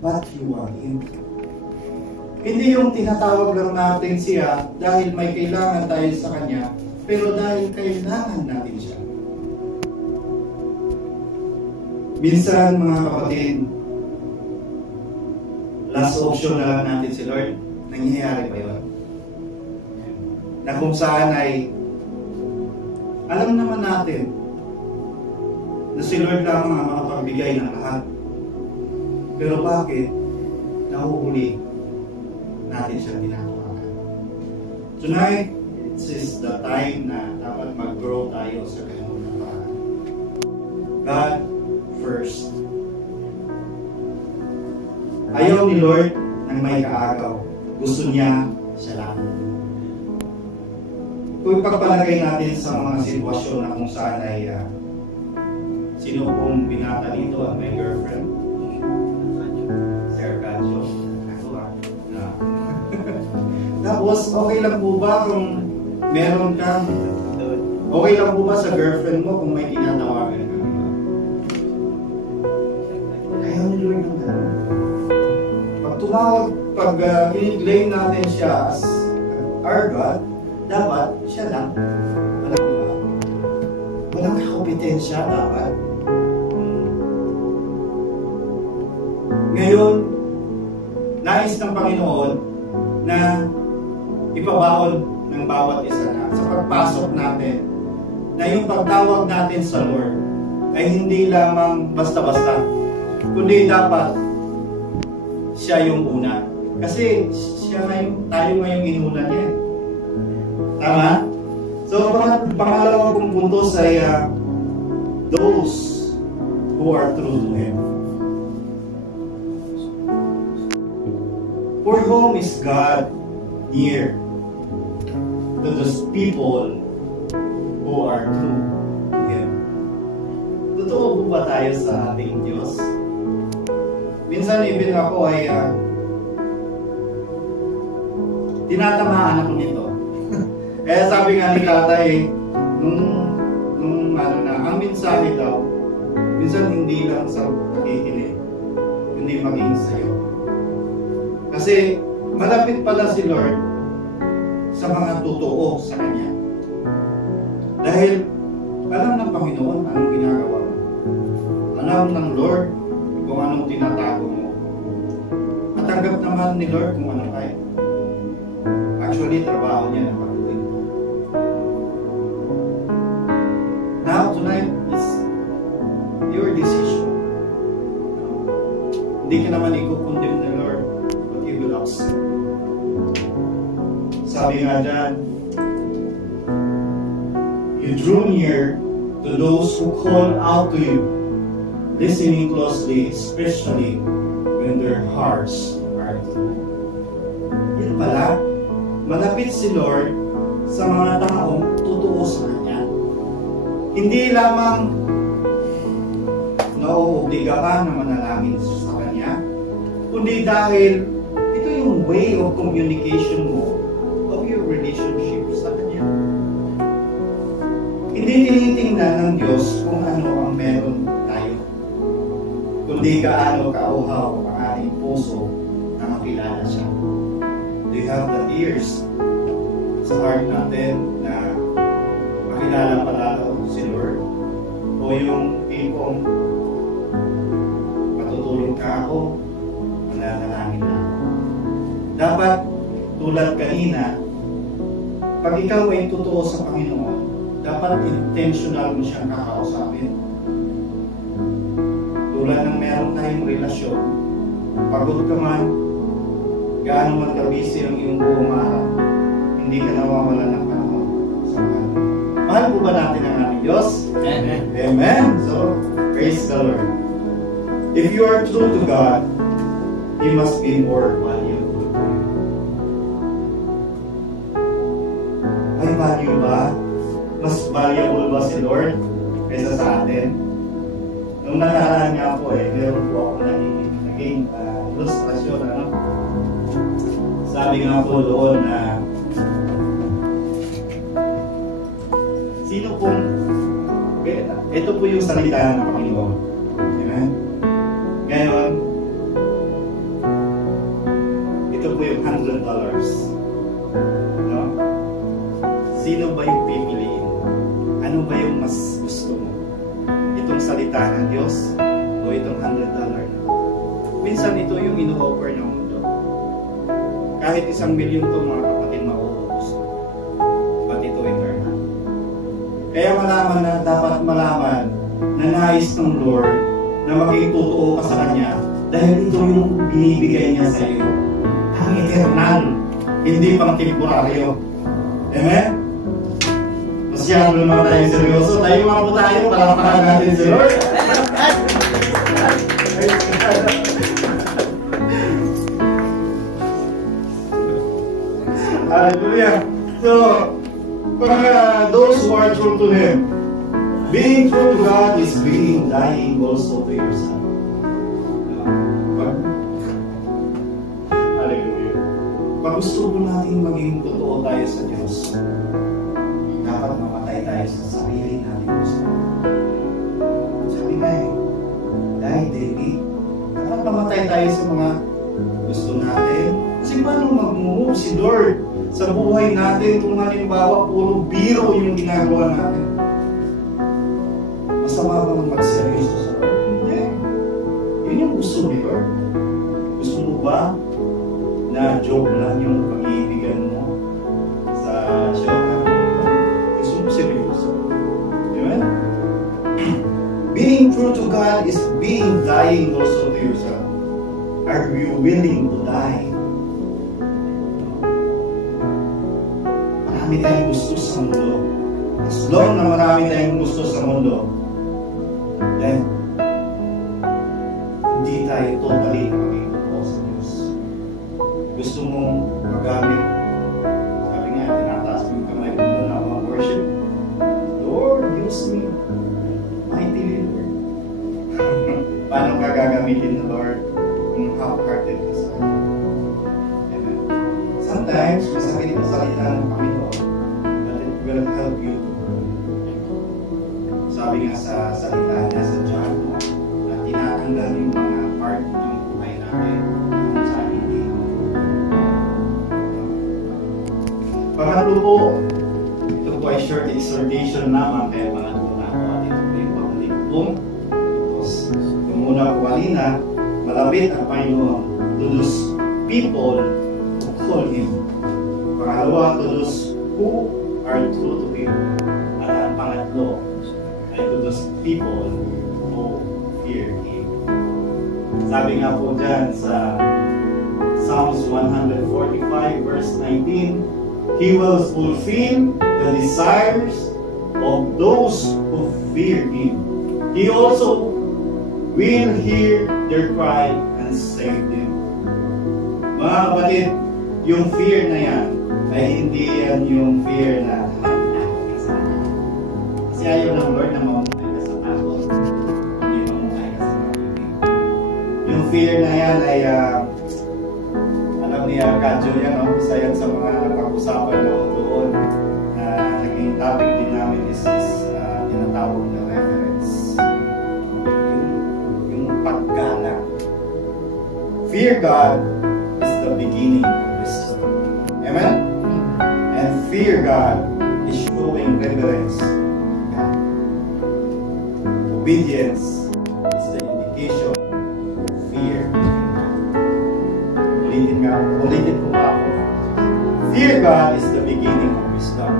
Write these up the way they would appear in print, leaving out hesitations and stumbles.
but you want Him. Hindi yung tinatawag lang natin siya dahil may kailangan tayo sa Kanya, pero dahil kailangan natin siya. Minsan, mga kapatid, last option na lang natin si Lord. Nangyayari ba yun? Na kung saan ay alam naman natin na si Lord lamang ang makapagbigay ng lahat. Pero bakit nahuhuli natin siya tinatawagan? Tonight, this is the time na dapat mag-grow tayo sa kanyang tawagan. God first. Ayaw ni Lord ng may kaagaw. Gusto niya siya lang. Kung ipagpalagay natin sa mga sitwasyon na kung saan ay sino pong binata dito at may girlfriend? Sir Cacho. Ako Tapos, okay lang po ba kung meron kang, okay lang po ba sa girlfriend mo kung may tinatawagan ka? Ayaw ni Lord ng gano'n. Pag tumawag, pag i-claim natin siya as our God, dapat siya lang. Walang iba. Walang kompetensya dapat. Ngayon, nais ng Panginoon na ipabaon ng bawat isa na sa pagpasok natin na yung pagtawag natin sa Lord ay hindi lamang basta-basta, kundi dapat siya yung una. Kasi siya ngayon, tayo ngayong inuna niya. Tama? So, pangalawa kong punto ay those who are true to Him. For whom is God near? To those people who are true to Him. Totoo po ba tayo sa ating Diyos? Minsan, even ako ay tinatamaan ako nito. Kaya sabi nga ni tatay, nung ang mensahe daw, minsan hindi lang sa pakikinig, hindi maging sa'yo. Kasi malapit pala si Lord sa mga totoo sa Kanya. Dahil alam ng Panginoon anong ginagawa mo. Alam ng Lord kung anong tinatago mo. At tanggap naman ni Lord kung ano kaya. Actually, trabaho niya na patuloy. Now, tonight is your decision. Hindi ka naman i-condemn ni Lord, but He will accept. Sabi nga dyan, you drew near to those who call out to you, listening closely, especially when their hearts are true. Yan pala, malapit si Lord sa mga taong totoo sa Kanya. Hindi lamang nauobliga ka na manalangin sa Kanya, kundi dahil ito yung way of communication mo, of your relationship sa Kanya. Hindi tinitingnan ng Diyos kung ano ang meron tayo, kundi gaano kauhaw ang ating puso na makilala siya. Do you have the ears sa heart natin na makilala pala si Lord? O yung tipong matutulog ka ako, mananalangin na ako. Dapat, tulad kanina, pag ikaw ay totoo sa Panginoon, dapat intentional mo siyang kakausapin. Tulad ng meron tayong relasyon, pagod ka man, gaano man kabisi ang iyong buong araw, hindi ka nawawala ng panahon sa Panginoon. Mahal po ba natin ang aming Diyos? Amen. Amen. So, praise the Lord. If you are true to God, He must be more valuable. May value ba? Mas valuable ba si Lord kaysa sa atin? Nung nakaraan nga po meron po ako naging ilustrasyon, ano? Sabi nga po doon na sino pong ito po yung salita ng Panginoon. Amen? Ngayon, No? Sino ba yung pipiliin? Ano ba yung mas gusto mo? Itong salita ng Diyos o itong $100 na? Minsan ito yung ino-offer ng mundo. Kahit 1 milyon to mga kapatid, mauubos. But ito eternal. Kaya malaman na dapat malaman na nais ng Lord na maging totoo ka sa Kanya dahil ito yung binibigay niya sa iyo. Ang eternal, hindi pang temporaryo. Amen? Masyado naman tayo seryoso. Tayo mga po tayo, palampakan natin si Lord. Hallelujah. So, those who are true to Him, being true to God is being dying also to yourself. Hallelujah. Pag gusto mo natin maging totoo tayo sa Diyos, dapat mamatay tayo sa sarili natin gusto. Sabi nga dahil daily, dapat mamatay tayo sa mga gusto natin. Kasi paano mag-move si Lord sa buhay natin kung halimbawa puro biro yung ginagawa natin? Masama ba mag-seryoso sa Lord? Hindi. Yun yung gusto ni Lord. Gusto mo ba na joke lang yung pag-iibigan mo sa show? Gusto mo seryoso? Amen? Being true to God is being dying also to yourself. Are you willing to die? Marami tayong gusto sa mundo. As long na marami tayong gusto sa mundo, then hindi tayo totally maging totoo sa Diyos. Gusto mong magamit, sabi nga, tinataas mo yung kamay mo na mag-worship. Lord, use me. Mightily, Lord. Paano ka gagamitin ng Lord kung half-hearted ka sa Kanya? Amen. Sometimes, masakit ang salita ng Panginoon, but it will help you to grow. Sabi nga sa salita niya sa John, na tinatanggal yung mga part ng buhay natin kung saan hindi. Pangatlo po, ito po ay short exhortation naman, kaya pangatlo na ako at ito po yung pangulit pong utos. Yung muna po kanina, malapit ang Panginoon to those people who call Him. Pangalawa, to those who are true to Him. At ang pangatlo ay to those people who fear Him. Sabi nga po dyan sa Psalms 145 verse 19, He will fulfill the desires of those who fear Him. He also will hear their cry and save them. Mga kapatid, yung fear na yan ay hindi yan yung fear na kasi ayaw ng Lord na mamukay ka sa takot, hindi mamukay ka sa pag-ibig. Yung fear na yan ay alam niya Kadyo yan, isa yan sa mga napag-usapan na doon na naging topic din namin is tinatawag na reverence. Yung paggalang. Fear God is the beginning of wisdom. Amen? And fear God is showing reverence to God. Obedience is the indication of fear. Ulitin ko pa ako. Fear God is the beginning of wisdom.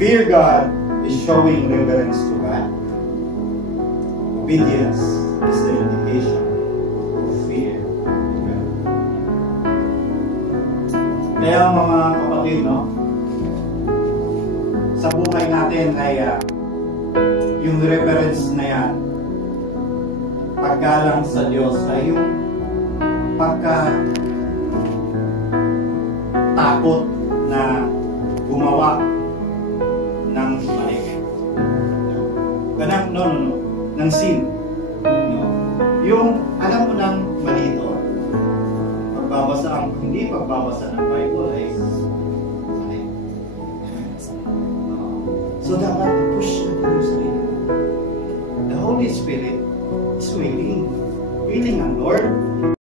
Fear God is showing reverence to God. Obedience is the indication of fear. Kaya mga kapatid, no? Sa buhay natin ay yung reverence na yan, paggalang sa Diyos ay yung takot na gumawa ng mali. No. Ng sin. No? Yung alam mo ng mali ito, hindi pagbabasa ng Bible ay mali. So dapat push natin yung sarili. The Holy Spirit is willing. Willing ang Lord